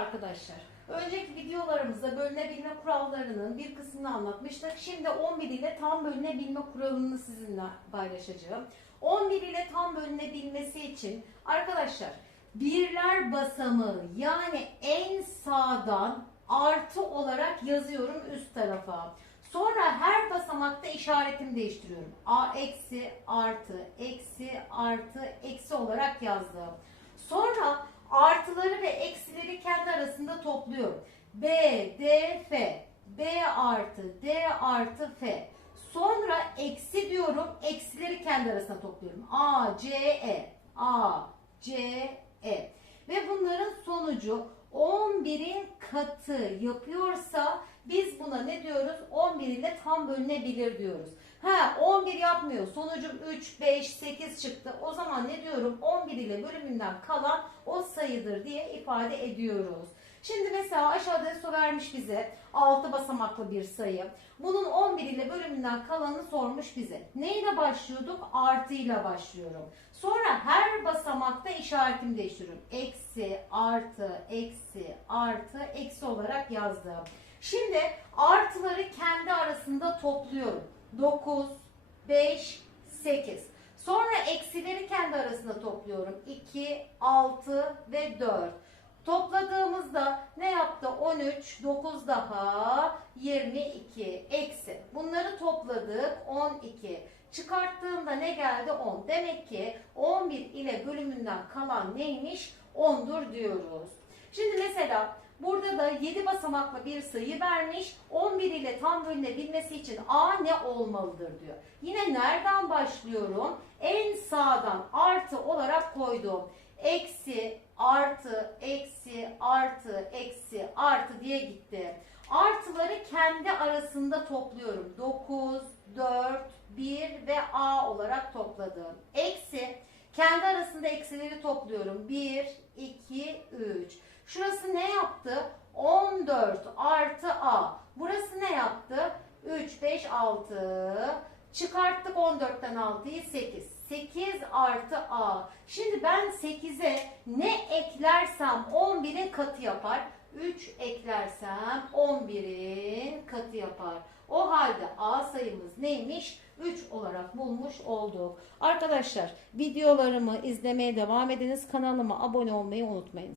arkadaşlar. Önceki videolarımızda bölünebilme kurallarının bir kısmını anlatmıştık. Şimdi 11 ile tam bölünebilme kuralını sizinle paylaşacağım. 11 ile tam bölünebilmesi için arkadaşlar birler basamağı yani en sağdan artı olarak yazıyorum üst tarafa. Sonra her basamakta işaretimi değiştiriyorum. A eksi artı eksi artı eksi olarak yazdım. Sonra artıları ve eksileri kendi arasında topluyorum. B, D, F. B artı D artı F. Sonra eksi diyorum. Eksileri kendi arasına topluyorum. A, C, E. A, C, E. Ve bunların sonucu 11'in katı yapıyorsa biz buna ne diyoruz? 11 ile tam bölünebilir diyoruz. Ha 11 yapmıyor. Sonucum 3, 5, 8 çıktı. O zaman ne diyorum? 11 ile bölümünden kalan o sayıdır diye ifade ediyoruz. Şimdi mesela aşağıda soru vermiş bize 6 basamaklı bir sayı. Bunun 11 ile bölümünden kalanı sormuş bize. Neyle başlıyorduk? Artıyla başlıyorum. Sonra her basamakta işaretimi değiştiriyorum. Eksi, artı, eksi, artı, eksi olarak yazdım. Şimdi artıları kendi arasında topluyorum. 9, 5, 8. Sonra eksileri kendi arasında topluyorum. 2, 6 ve 4. Topladığımızda ne yaptı? 13, 9 daha 22 eksi. Bunları topladık 12. Çıkarttığımda ne geldi? 10. Demek ki 11 ile bölümünden kalan neymiş? 10'dur diyoruz. Şimdi mesela burada da 7 basamaklı bir sayı vermiş. 11 ile tam bölünebilmesi için A ne olmalıdır diyor. Yine nereden başlıyorum? En sağdan artı olarak koydum. Eksi, artı, eksi, artı, eksi, artı diye gitti. Artıları kendi arasında topluyorum. 9, 4, 1 ve A olarak topladım. Eksi, kendi arasında eksileri topluyorum. 1, 2, 3. Şurası ne yaptı? 14 artı A. Burası ne yaptı? 3, 5, 6. Çıkarttık 14'ten 6'yı 8. 8 artı A. Şimdi ben 8'e ne eklersem 11'in katı yapar. 3 eklersem 11'in katı yapar. O halde A sayımız neymiş? 3 olarak bulmuş olduk. Arkadaşlar videolarımı izlemeye devam ediniz. Kanalıma abone olmayı unutmayın.